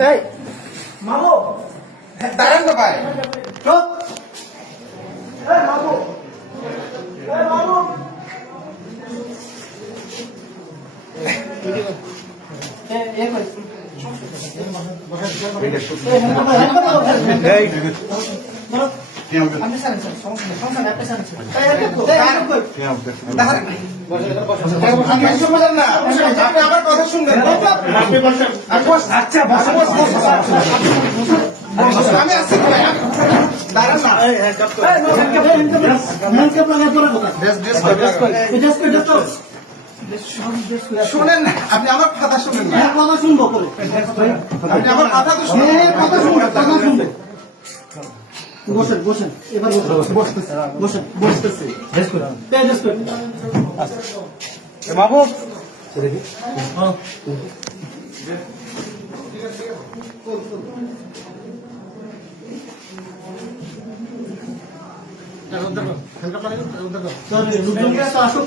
এই মামু দাঁড়ান তো ভাই। চুপ এই মামু এই মামু আমার কথা শুনবেন। আমি আসছি তো ভাই, দাঁড়ান না। শোনেন না, আপনি আমার কথা শুনেন না। কথা শুনবো করে আপনি আমার কথা তো শুনেন। কথা শুনবো কথা শুনবো বসেন বসেন এবার বসেন বসতেছি মাহবুব আসুক